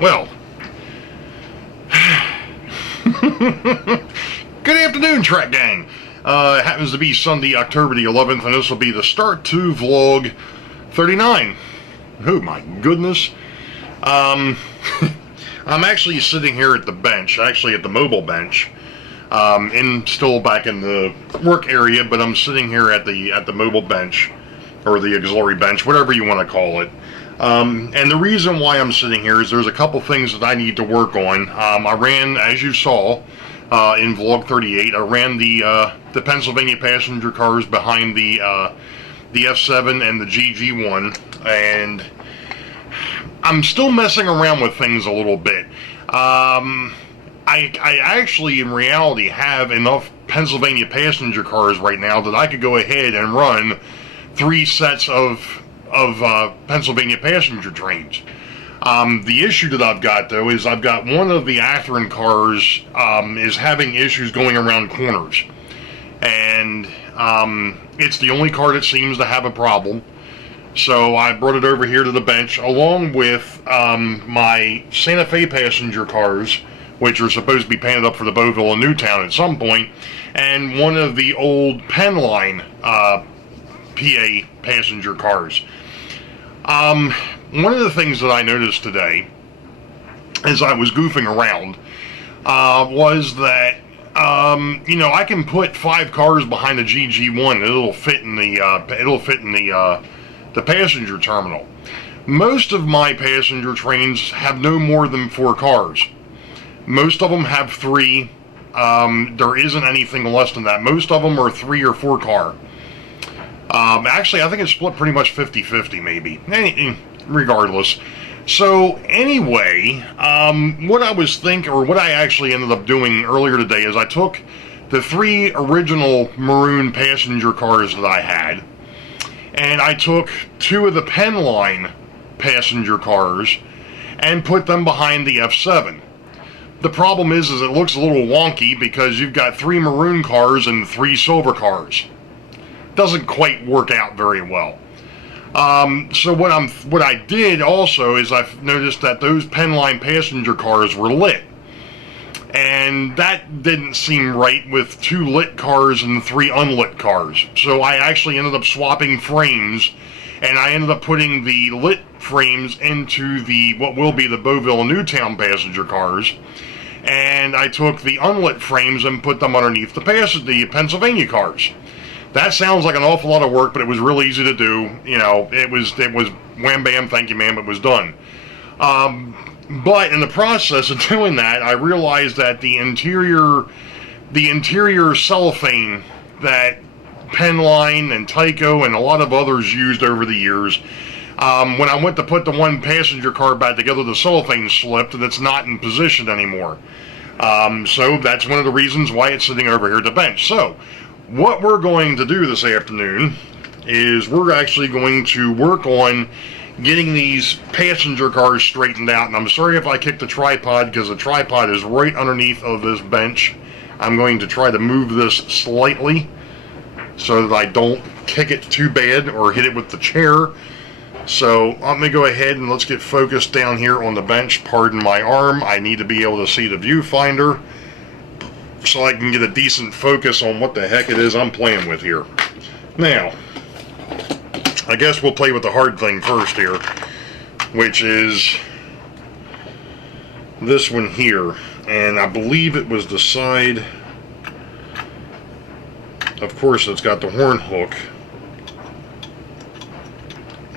Well, good afternoon, Track Gang. It happens to be Sunday, October the 11th, and this will be the Start to Vlog 39. Oh my goodness. I'm actually sitting here at the bench, actually at the mobile bench, still back in the work area, but I'm sitting here at the mobile bench, or the auxiliary bench, whatever you want to call it. And the reason why I'm sitting here is there's a couple things that I need to work on. I ran, as you saw, in Vlog 38, I ran the Pennsylvania passenger cars behind the F7 and the GG1, and I'm still messing around with things a little bit. I actually, in reality, have enough Pennsylvania passenger cars right now that I could go ahead and run 3 sets of Pennsylvania passenger trains. The issue that I've got, though, is I've got one of the Athearn cars is having issues going around corners. And it's the only car that seems to have a problem. So I brought it over here to the bench, along with my Santa Fe passenger cars, which are supposed to be painted up for the Boeville and Newtown at some point, and one of the old Penn Line PA passenger cars. One of the things that I noticed today, as I was goofing around, was that I can put 5 cars behind the GG1 and it'll fit in the passenger terminal. Most of my passenger trains have no more than 4 cars. Most of them have 3. There isn't anything less than that. Most of them are 3 or 4 car. Actually, I think it's split pretty much 50-50 maybe. Regardless. So anyway, what I actually ended up doing earlier today is I took the 3 original maroon passenger cars that I had, and I took 2 of the Penn Line passenger cars and put them behind the F7. The problem is it looks a little wonky because you've got 3 maroon cars and 3 silver cars. Doesn't quite work out very well. So what I did also is I've noticed that those Penn Line passenger cars were lit, and that didn't seem right with 2 lit cars and 3 unlit cars. So I actually ended up swapping frames, and I ended up putting the lit frames into what will be the Boeville and Newtown passenger cars, and I took the unlit frames and put them underneath the Pennsylvania cars. That sounds like an awful lot of work, but it was real easy to do. It was wham bam, thank you ma'am, it was done. But in the process of doing that, I realized that the interior cellophane that Penn Line and Tyco and a lot of others used over the years, when I went to put the one passenger car back together, the cellophane slipped and it's not in position anymore. So that's one of the reasons why it's sitting over here at the bench. So what we're going to do this afternoon is we're actually going to work on getting these passenger cars straightened out. And I'm sorry if I kicked the tripod, because the tripod is right underneath of this bench. I'm going to try to move this slightly so that I don't kick it too bad or hit it with the chair. So let me go ahead and let's get focused down here on the bench. Pardon my arm. I need to be able to see the viewfinder so I can get a decent focus on what the heck it is I'm playing with here. Now, I guess we'll play with the hard thing first here, which is this one here. And I believe it was the side, of course it's got the horn hook.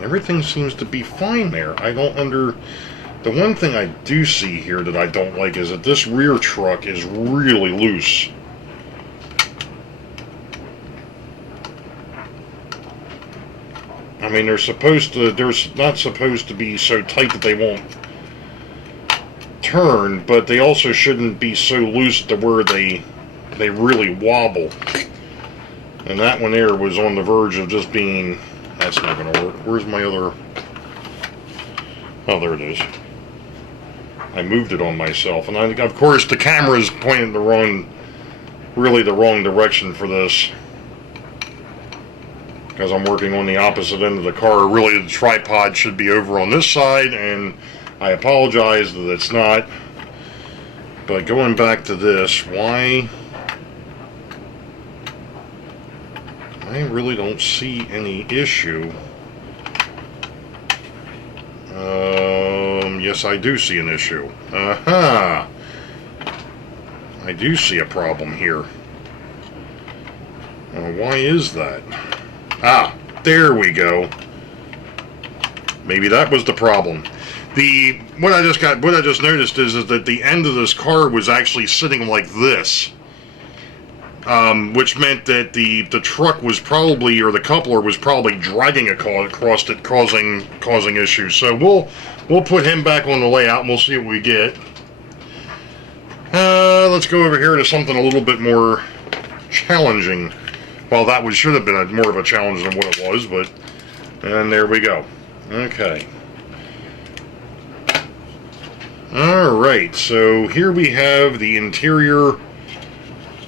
Everything seems to be fine there. The one thing I do see here that I don't like is that this rear truck is really loose. I mean, they're not supposed to be so tight that they won't turn, but they also shouldn't be so loose to where they really wobble. And that one there was on the verge of just being, that's not going to work. Where's my other, oh, there it is. I moved it on myself, and of course the camera is pointing the wrong direction for this, because I'm working on the opposite end of the car. Really, the tripod should be over on this side, and I apologize that it's not. But going back to this, why? I really don't see any issue. Yes, I do see an issue. Aha! I do see a problem here. Why is that? Ah, there we go. Maybe that was the problem. What I just noticed is that the end of this car was actually sitting like this, which meant that the truck was probably, or the coupler was probably dragging across it, causing issues. So we'll put him back on the layout and we'll see what we get. Let's go over here to something a little bit more challenging. Well, that should have been more of a challenge than what it was, but and there we go. Okay. Alright, so here we have the interior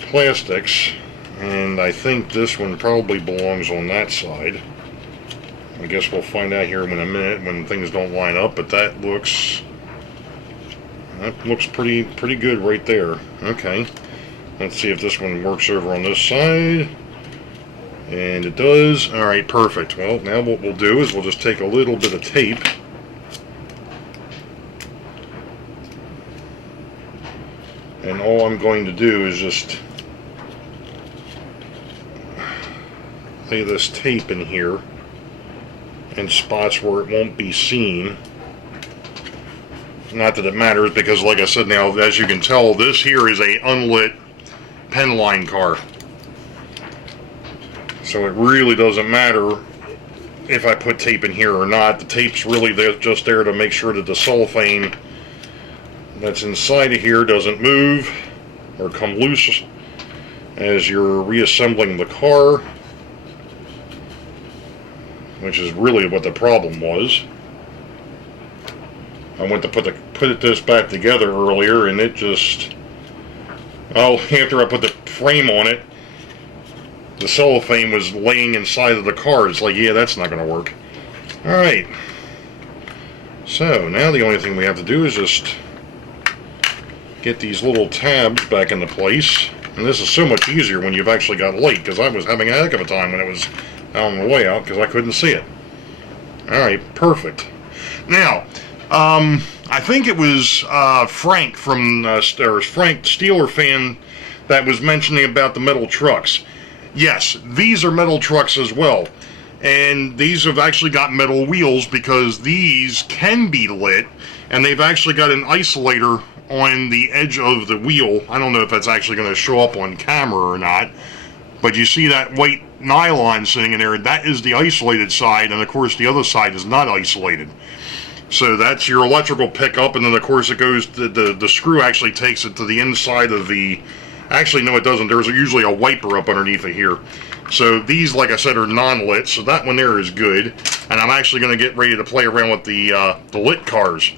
plastics, and I think this one probably belongs on that side. I guess we'll find out here in a minute when things don't line up, but that looks pretty good right there. Okay, let's see if this one works over on this side, and it does. Alright, perfect. Well, now what we'll do is we'll just take a little bit of tape, and all I'm going to do is just lay this tape in here in spots where it won't be seen. Not that it matters, because like I said, now as you can tell, this here is a unlit Penn Line car. So it really doesn't matter if I put tape in here or not. The tape's really just there to make sure that the cellophane that's inside of here doesn't move or come loose as you're reassembling the car, which is really what the problem was. I went to put this back together earlier, and it just, after I put the frame on it, the cellophane was laying inside of the car. It's like, yeah, that's not going to work. Alright, so now the only thing we have to do is just get these little tabs back into place. And this is so much easier when you've actually got light, because I was having a heck of a time when it was on the way out because I couldn't see it. Alright, perfect. Now, I think it was Frank from Frank Steeler fan that was mentioning about the metal trucks. Yes, these are metal trucks as well, and these have actually got metal wheels because these can be lit, and they've actually got an isolator on the edge of the wheel. I don't know if that's actually going to show up on camera or not, but you see that white nylon sitting in there, that is the isolated side, and of course the other side is not isolated. So that's your electrical pickup, and then of course it goes, the screw actually takes it to the inside of the, actually no it doesn't, there's usually a wiper up underneath it here. So these, like I said, are non-lit, so that one there is good, and I'm actually going to get ready to play around with the lit cars.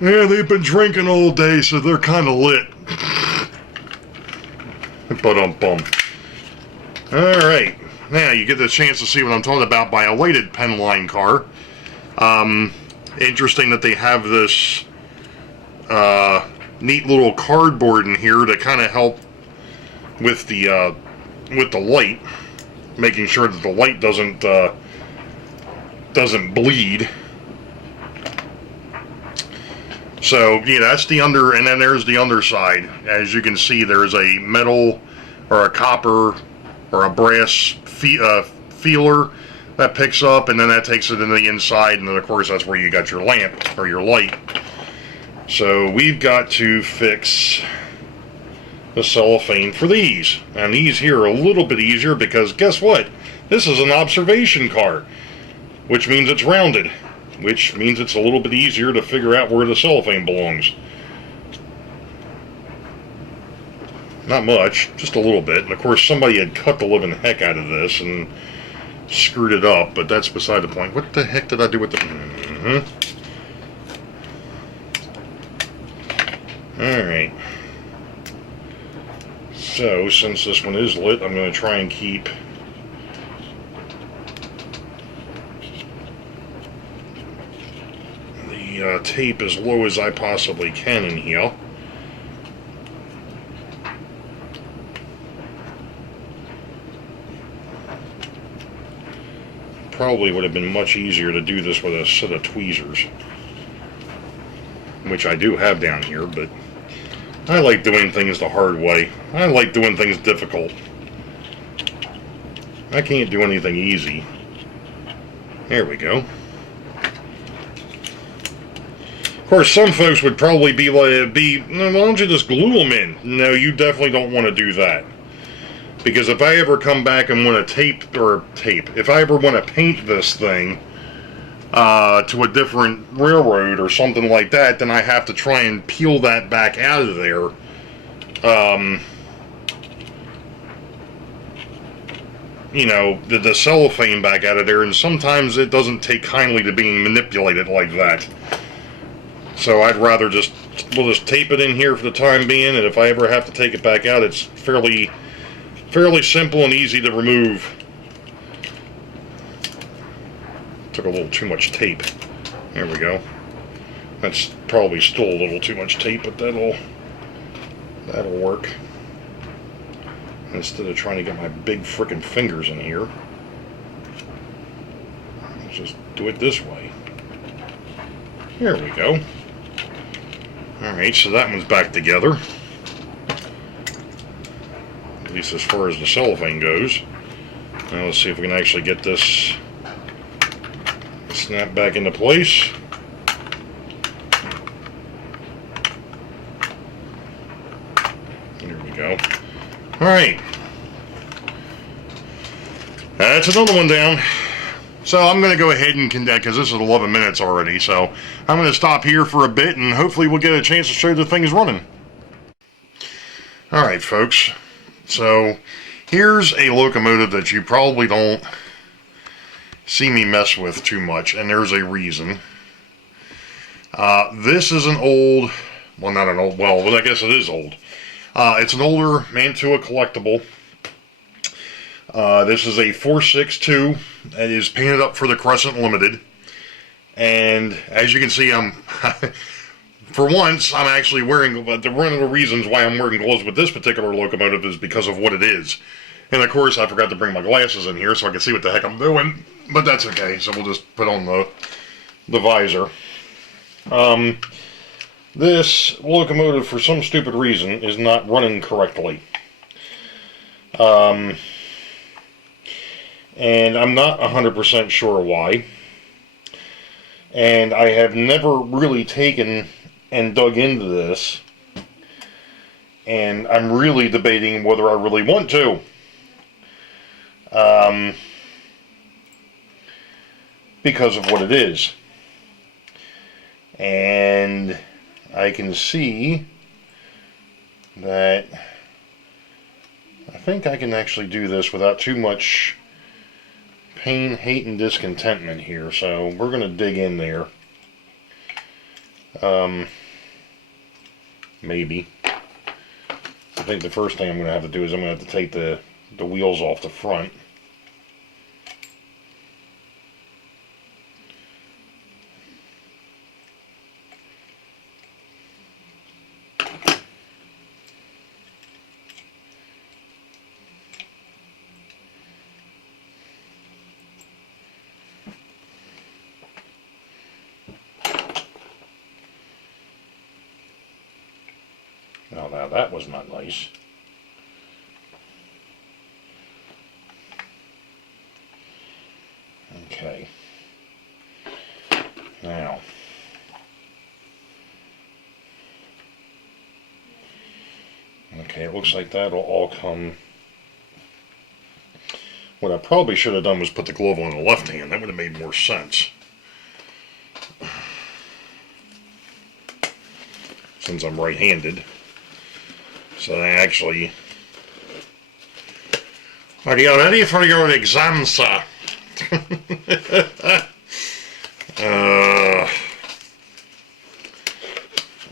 Yeah, they've been drinking all day, so they're kind of lit. Ba-dum-bum. Alright, now you get the chance to see what I'm talking about by a lighted Penn Line car. Interesting that they have this neat little cardboard in here to kind of help with the light, making sure that the light doesn't bleed. So yeah, that's the under, and then there's the underside. As you can see, there's a metal or a copper or a brass feeler that picks up, and then that takes it into the inside, and then of course that's where you got your lamp or your light. So we've got to fix the cellophane for these, and these here are a little bit easier because guess what? This is an observation car, which means it's rounded, which means it's a little bit easier to figure out where the cellophane belongs. Not much, just a little bit, and of course somebody had cut the living heck out of this and screwed it up, but that's beside the point. What the heck did I do with the... Alright. So, since this one is lit, I'm going to try and keep the the tape as low as I possibly can in here. Probably would have been much easier to do this with a set of tweezers, which I do have down here, but I like doing things the hard way. I like doing things difficult. I can't do anything easy. There we go. Of course, some folks would probably be like, why don't you just glue them in? No, you definitely don't want to do that. Because if I ever come back and want to if I ever want to paint this thing to a different railroad or something like that, then I have to try and peel that back out of there. You know, the cellophane back out of there, and sometimes it doesn't take kindly to being manipulated like that. So I'd rather we'll just tape it in here for the time being, and if I ever have to take it back out, it's fairly simple and easy to remove. Took a little too much tape. There we go. That's probably still a little too much tape, but that'll work. Instead of trying to get my big frickin' fingers in here, let's just do it this way. Here we go. Alright, so that one's back together. At least as far as the cellophane goes. Now let's see if we can actually get this snap back into place. There we go. Alright. That's another one down. So I'm going to go ahead and because this is 11 minutes already, so I'm going to stop here for a bit and hopefully we'll get a chance to show the thing is running. Alright folks, so here's a locomotive that you probably don't see me mess with too much, and there's a reason. This is an old, well not an old, well I guess it is old. It's an older Mantua collectible. This is a 462. It is painted up for the Crescent Limited. And as you can see, for once, I'm actually wearing, one of the reasons why I'm wearing gloves with this particular locomotive is because of what it is. And of course, I forgot to bring my glasses in here so I can see what the heck I'm doing. But that's okay, so we'll just put on the visor. This locomotive, for some stupid reason, is not running correctly. And I'm not 100% sure why. And I have never really taken and dug into this. And I'm really debating whether I really want to. Because of what it is. And I can see that I think I can actually do this without too much pain, hate, and discontentment here. So we're going to dig in there. Maybe. I think the first thing I'm going to have to do is I'm going to have to take the wheels off the front. Oh, now that was not nice. Okay. Now. Okay, it looks like that'll all come. What I probably should have done was put the glove on the left hand. That would have made more sense. Since I'm right-handed. So I actually... Are you ready for your exam, sir?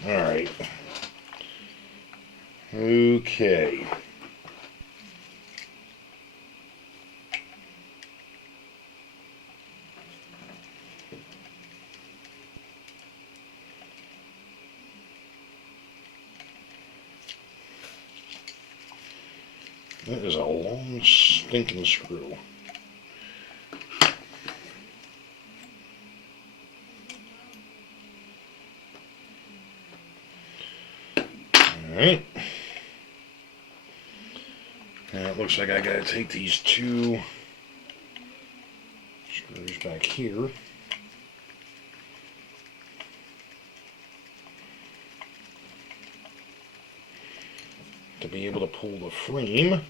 Alright. Okay. That is a long stinking screw. Alright. Now it looks like I gotta take these two screws back here. To be able to pull the frame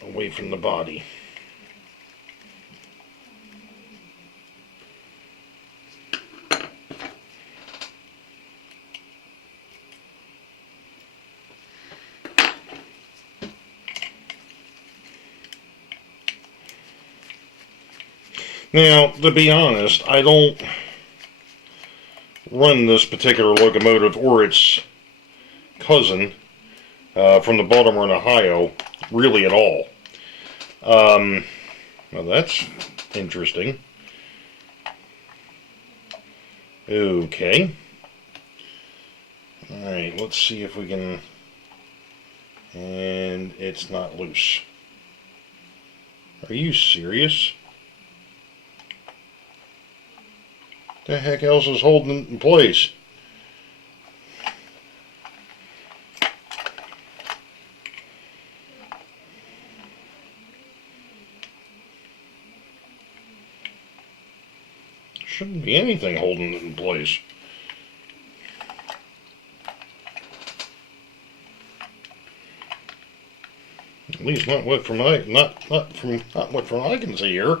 away from the body. Now, to be honest, I don't run this particular locomotive or its cousin from the Baltimore and Ohio really at all. Well, that's interesting. Okay. Alright, let's see if we can... And it's not loose. Are you serious? The heck else is holding it in place? Shouldn't be anything holding it in place. At least not what from I can see here.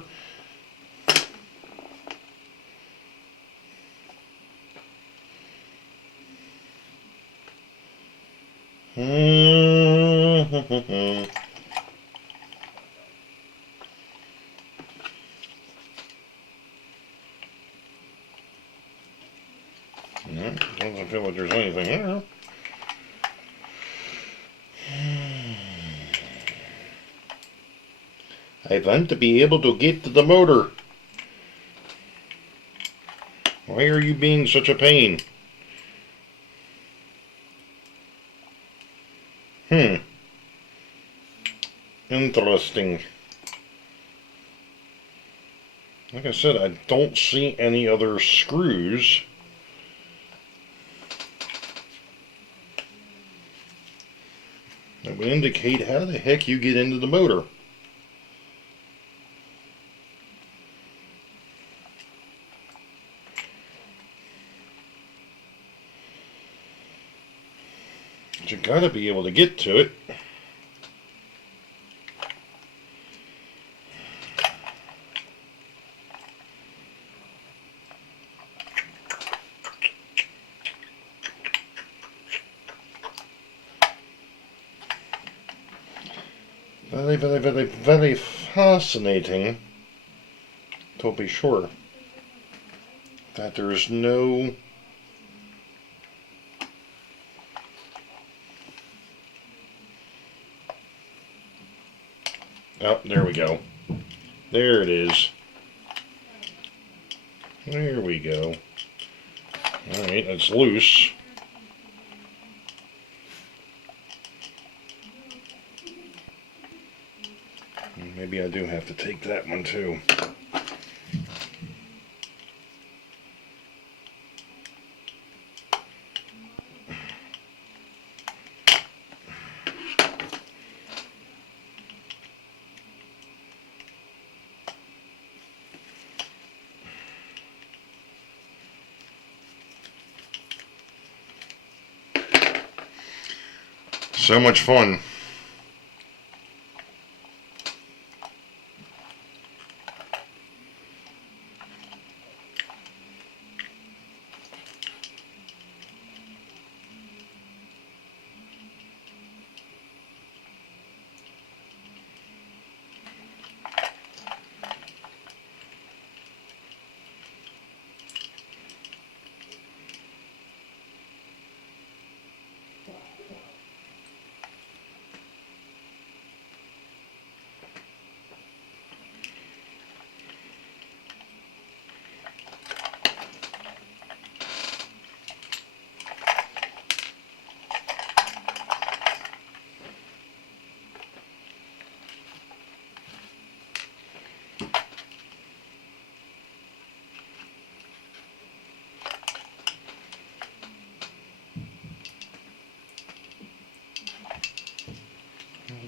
Doesn't feel like there's anything there. I want to be able to get to the motor. Why are you being such a pain? Interesting. Like I said, I don't see any other screws. That would indicate how the heck you get into the motor. But you gotta be able to get to it. Very, very, very, very fascinating, to be sure, that there's no oh, there we go. There it is. There we go. Alright, it's loose. Maybe I do have to take that one too. So much fun.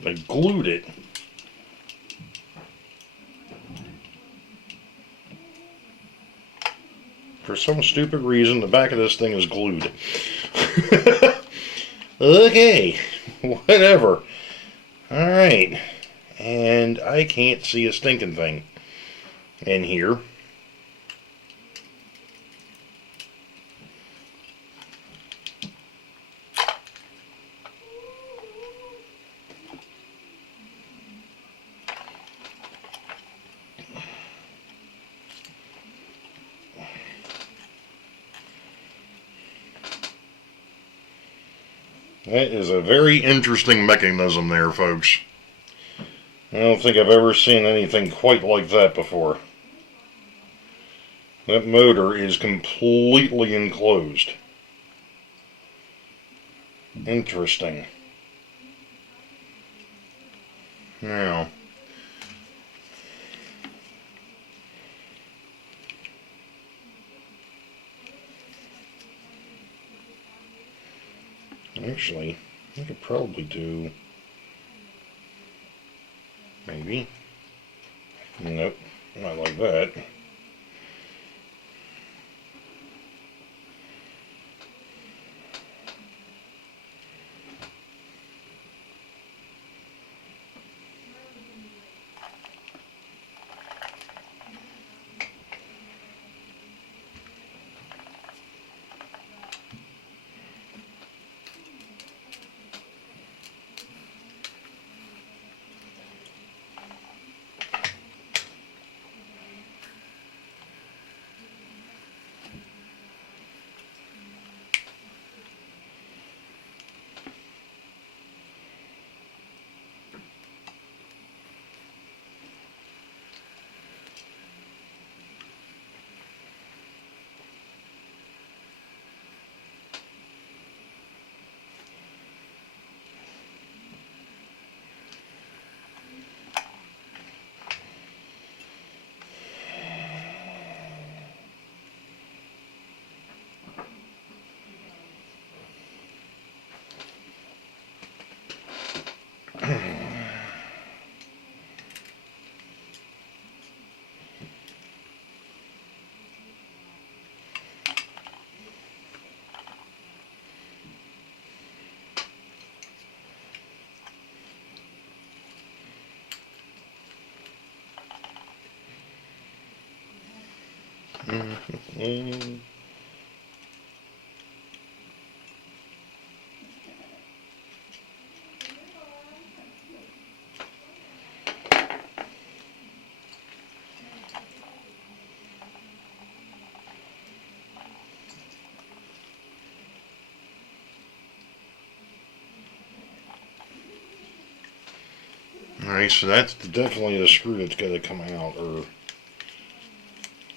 They glued it. For some stupid reason, the back of this thing is glued. Okay, whatever. Alright, and I can't see a stinking thing in here. That is a very interesting mechanism there, folks. I don't think I've ever seen anything quite like that before. That motor is completely enclosed. Interesting. Now, actually, I could probably do, maybe, nope, not like that. Alright, so that's definitely the screw that's got to come out, or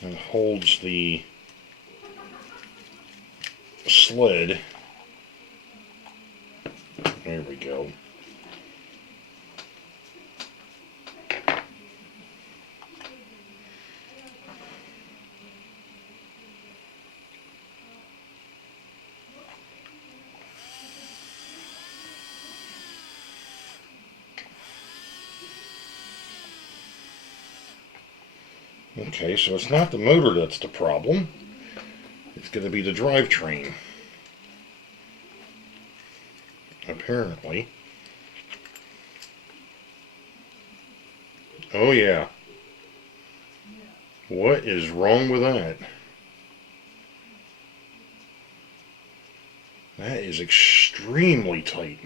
and holds the sled. There we go. Okay, so it's not the motor that's the problem. It's going to be the drivetrain. Apparently. Oh yeah. What is wrong with that? That is extremely tight.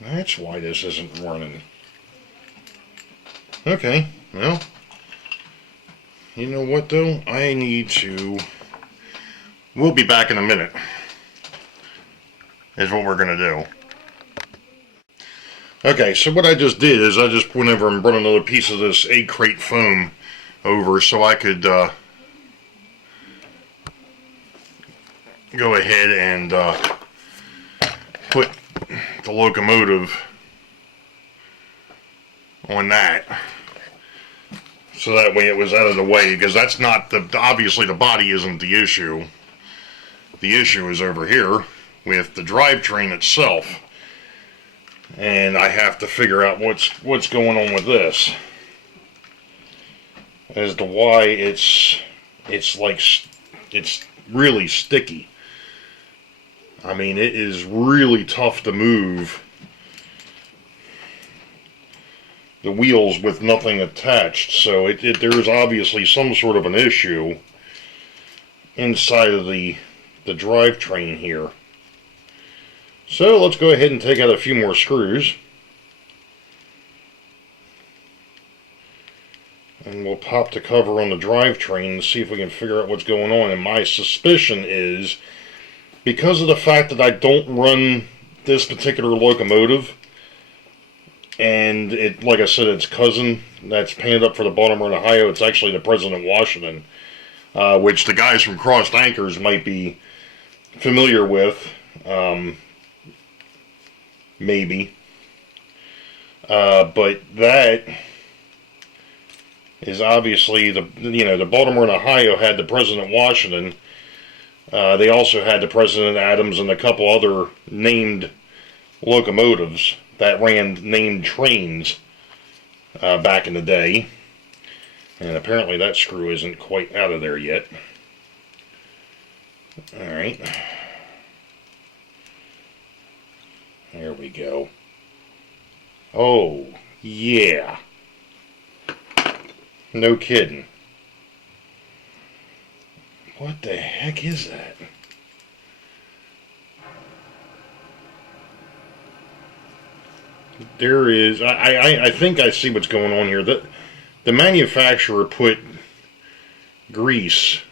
That's why this isn't running. Okay, well, you know what though? I need to... We'll be back in a minute, is what we're going to do. Okay, so what I just did is I just went over and brought another piece of this egg crate foam over so I could go ahead and put the locomotive on that, so that way it was out of the way, because that's not the, obviously the body isn't the issue. The issue is over here with the drivetrain itself. and I have to figure out what's going on with this as to why it's really sticky. I mean, it is really tough to move the wheels with nothing attached, so there's obviously some sort of an issue inside of the drivetrain here. So let's go ahead and take out a few more screws, and we'll pop the cover on the drivetrain and see if we can figure out what's going on. And my suspicion is, because of the fact that I don't run this particular locomotive, and it, like I said, its cousin that's painted up for the Baltimore and Ohio, it's actually the President Washington, which the guys from Crossed Anchors might be familiar with, maybe. But that is obviously the Baltimore and Ohio had the President Washington. They also had the President Adams and a couple other named locomotives that ran named trains back in the day. And apparently that screw isn't quite out of there yet. Alright. There we go. Oh, yeah. No kidding. What the heck is that? There is, I think I see what's going on here. The manufacturer put grease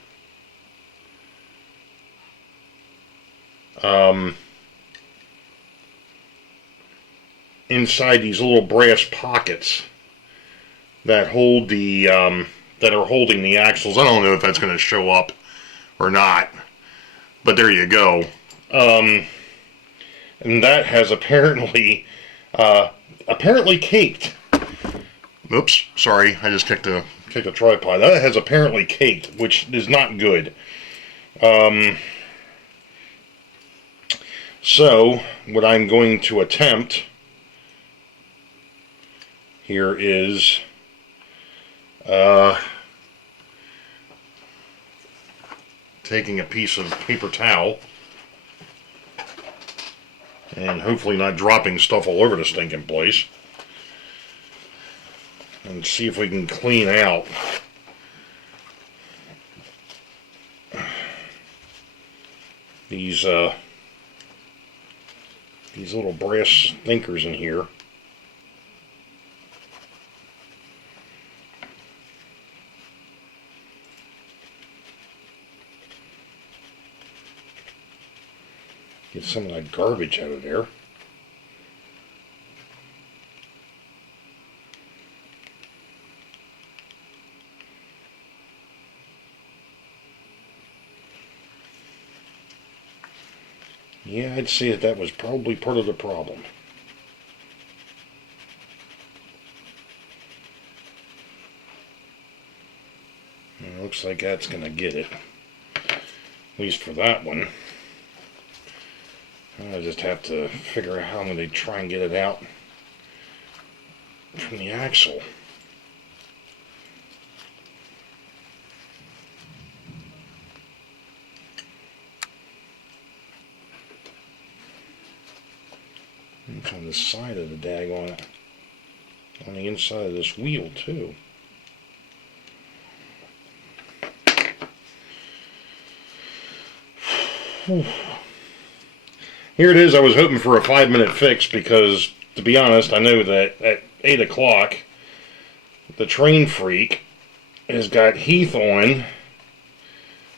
inside these little brass pockets that hold the that are holding the axles. I don't know if that's going to show up or not, but there you go. And that has apparently caked. Oops, sorry, I just kicked a tripod. That has apparently caked, which is not good. So what I'm going to attempt here is taking a piece of paper towel and hopefully not dropping stuff all over the stinking place, and see if we can clean out these little brass stinkers in here. Get some of that garbage out of there. Yeah, I'd say that was probably part of the problem. It looks like that's going to get it. At least for that one. I just have to figure out how I'm going to try and get it out from the axle. It's on the side of the daggone, on the inside of this wheel too. Here it is. I was hoping for a 5-minute fix because, to be honest, I know that at 8 o'clock, the train freak has got Heath on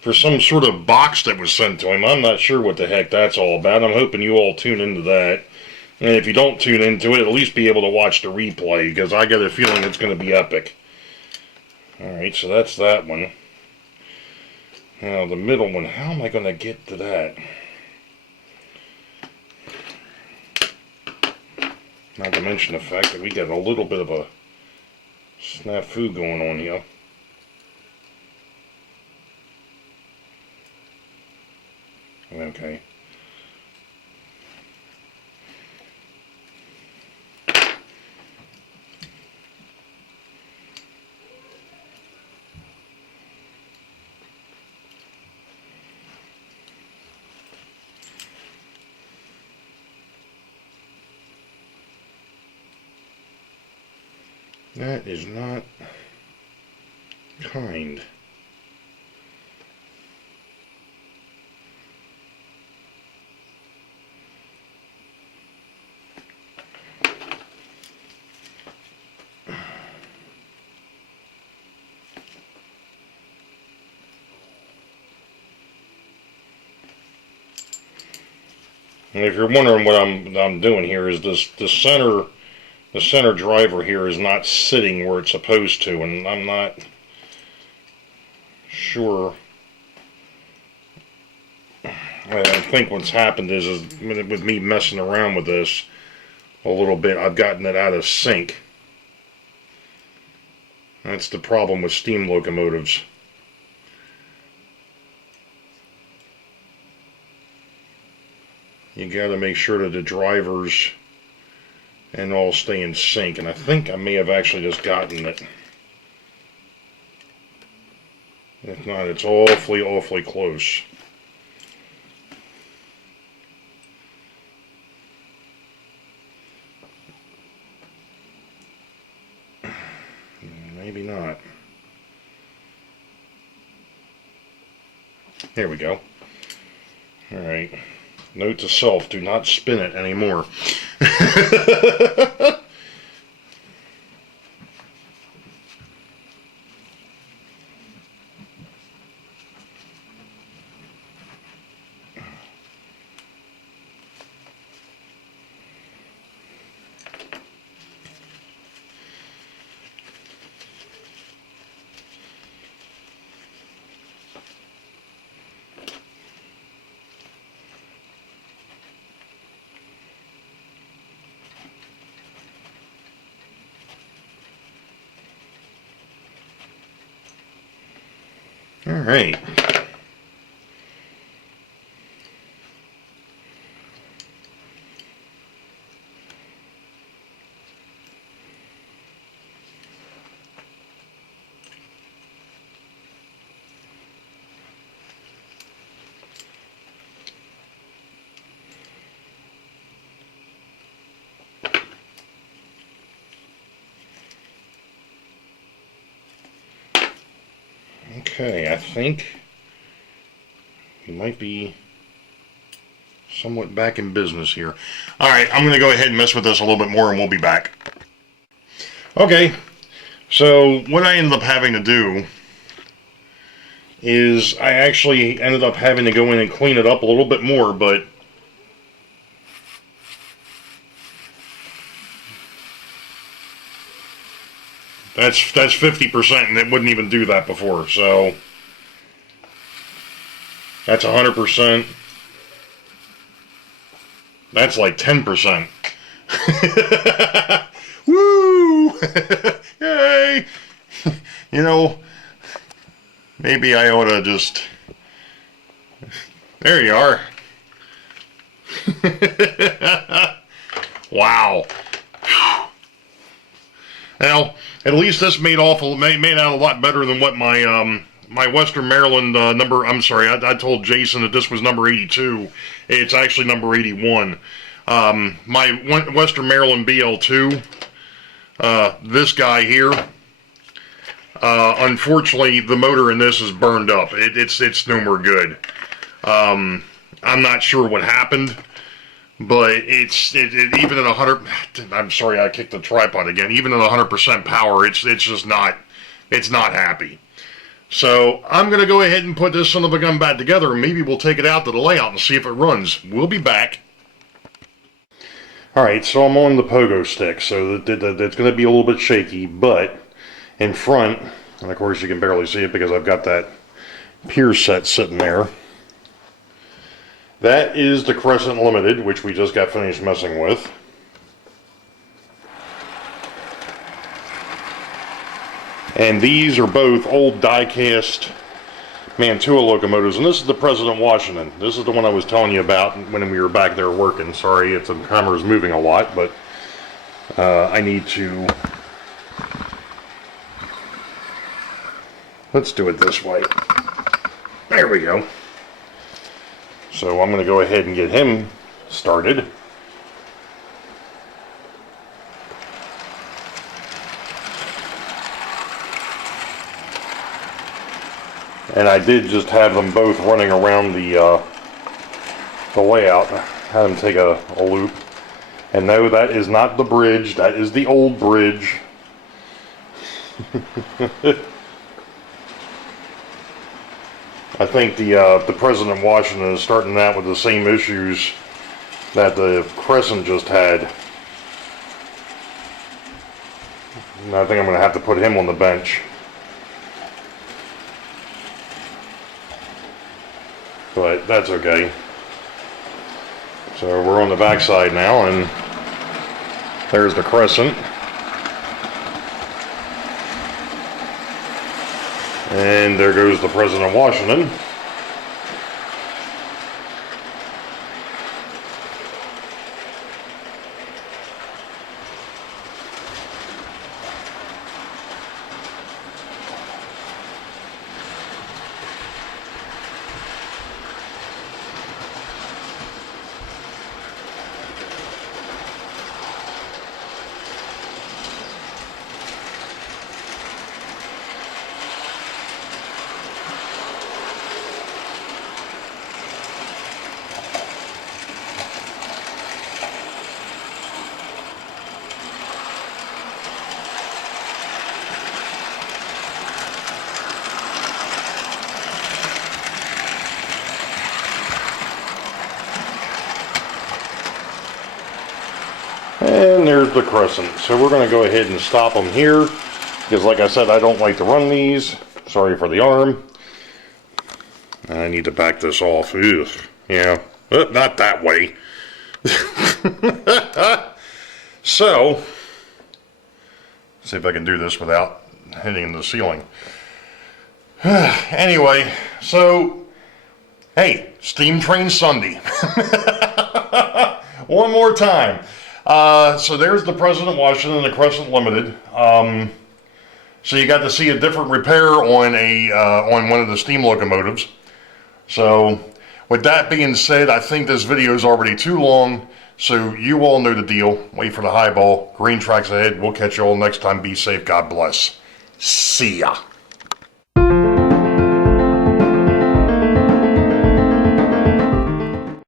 for some sort of box that was sent to him. I'm not sure what the heck that's all about. I'm hoping you all tune into that. And if you don't tune into it, at least be able to watch the replay, because I get a feeling it's going to be epic. Alright, so that's that one. Now the middle one, how am I going to get to that? Not to mention the fact that we got a little bit of a snafu going on here. Okay. That is not kind. And if you're wondering what I'm doing here, is the center driver here is not sitting where it's supposed to, and I'm not sure. I think what's happened is with me messing around with this a little bit, I've gotten it out of sync. That's the problem with steam locomotives. You got to make sure that the drivers and all stay in sync, and I think I may have actually just gotten it. If not, it's awfully close. Maybe not. Here we go. Alright. Note to self, do not spin it anymore. All right. Okay, I think we might be somewhat back in business here. Alright, I'm going to go ahead and mess with this a little bit more and we'll be back. Okay, so what I ended up having to do is I actually ended up having to go in and clean it up a little bit more, but that's 50%, and it wouldn't even do that before, so that's 100%. That's like 10%. Woo! Yay! You know, maybe I ought to just... There you are. Wow. Well, at least this made out a lot better than what my my Western Maryland number. I'm sorry, I told Jason that this was number 82. It's actually number 81. My Western Maryland BL2. This guy here. Unfortunately, the motor in this is burned up. It's no more good. I'm not sure what happened. But even at 100, I'm sorry, I kicked the tripod again. Even at 100% power, it's just not, it's not happy. So I'm gonna go ahead and put this son of a gun back together, and maybe we'll take it out to the layout and see if it runs. We'll be back. All right, so I'm on the pogo stick, so that's gonna be a little bit shaky, but in front, and of course you can barely see it because I've got that pier set sitting there. That is the Crescent Limited, which we just got finished messing with. And these are both old die-cast Mantua locomotives, and this is the President Washington. This is the one I was telling you about when we were back there working. Sorry, the camera's moving a lot, but I need to... Let's do it this way. There we go. So I'm going to go ahead and get him started. And I did just have them both running around the layout. Had them take a loop. And no, that is not the bridge. That is the old bridge. I think the President Washington is starting out with the same issues that the Crescent just had. And I think I'm going to have to put him on the bench. But that's okay. So we're on the back side now, and there's the Crescent. And there goes the President Washington. And there's the Crescent. So we're going to go ahead and stop them here, because like I said, I don't like to run these. Sorry for the arm. I need to back this off. Ugh. Yeah, not that way. So, see if I can do this without hitting the ceiling. Anyway, so, hey, Steam Train Sunday. One more time. So there's the President Washington, the Crescent Limited. So you got to see a different repair on one of the steam locomotives. So with that being said, I think this video is already too long. So you all know the deal. Wait for the highball. Green tracks ahead. We'll catch you all next time. Be safe. God bless. See ya.